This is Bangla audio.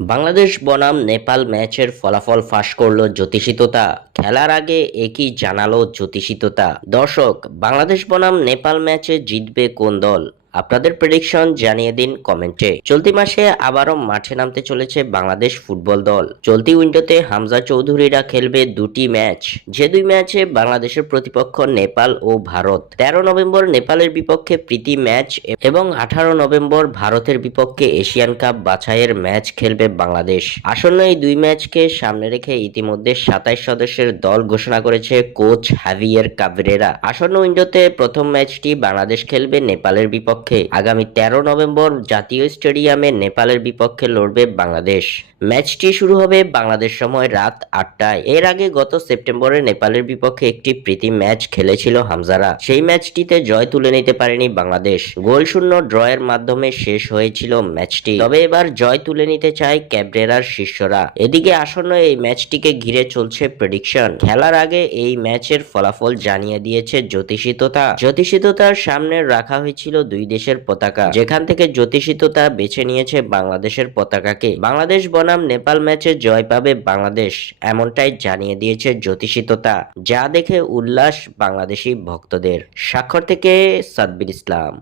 বাংলাদেশ, বনাম, নেপাল ম্যাচের ফলাফল ফাঁস করল জ্যোতিষিততা। খেলার আগে একই জানালো জ্যোতিষিততা। দর্শক, বাংলাদেশ, বনাম, নেপাল ম্যাচে জিতবে কোন দল? আপনাদের প্রেডিকশন জানিয়ে দিন কমেন্টে চলতি মাসে আবারও মাঠে নামতে চলেছে বাংলাদেশ ফুটবল দল। চলতি উইন্ডোতে হামজা চৌধুরীরা খেলবে দুটি ম্যাচ যে দুই ম্যাচে বাংলাদেশের প্রতিপক্ষ নেপাল ও ভারত। তেরো নভেম্বর নেপালের বিপক্ষে প্রীতি ম্যাচ এবং আঠারো নভেম্বর ভারতের বিপক্ষে এশিয়ান কাপ বাছাইয়ের ম্যাচ খেলবে বাংলাদেশ। আসন্ন এই দুই ম্যাচকে সামনে রেখে ইতিমধ্যে সাতাইশ সদস্যের দল ঘোষণা করেছে কোচ হ্যাভিয়ের কাবরেরা আসন্ন উইন্ডোতে প্রথম ম্যাচটি বাংলাদেশ খেলবে নেপালের বিপক্ষে। আগামী তেরো নভেম্বর জাতীয় স্টেডিয়ামে নেপালের বিপক্ষে লড়বে বাংলাদেশ। ম্যাচটি শুরু হবে বাংলাদেশ সময় রাত আটটায়। এর আগে গত সেপ্টেম্বরে নেপালের বিপক্ষে একটি প্রীতি ম্যাচ খেলেছিল হামজারা। সেই ম্যাচটিতে জয় তুলে নিতে পারেনি বাংলাদেশ। গোল শূন্য ড্রয়ের মাধ্যমে শেষ হয়েছিল ম্যাচটি। তবে এবার জয় তুলে নিতে চায় ক্যাবরেরার শিষ্যরা। এদিকে আসন্ন এই ম্যাচটিকে ঘিরে চলছে প্রেডিকশন খেলার আগে এই ম্যাচের ফলাফল জানিয়ে দিয়েছে জ্যোতিষিততা জ্যোতিষিততার সামনে রাখা হয়েছিল দুই দেশের পতাকা। যেখান থেকে জ্যোতিষিততা বেছে নিয়েছে বাংলাদেশের পতাকাকে। বাংলাদেশ বনাম নেপাল ম্যাচে জয় পাবে বাংলাদেশ, এমনটাই জানিয়ে দিয়েছে জ্যোতিষিততা যা দেখে উল্লাস বাংলাদেশি ভক্তদের। স্বাক্ষর থেকে সাদবির ইসলাম।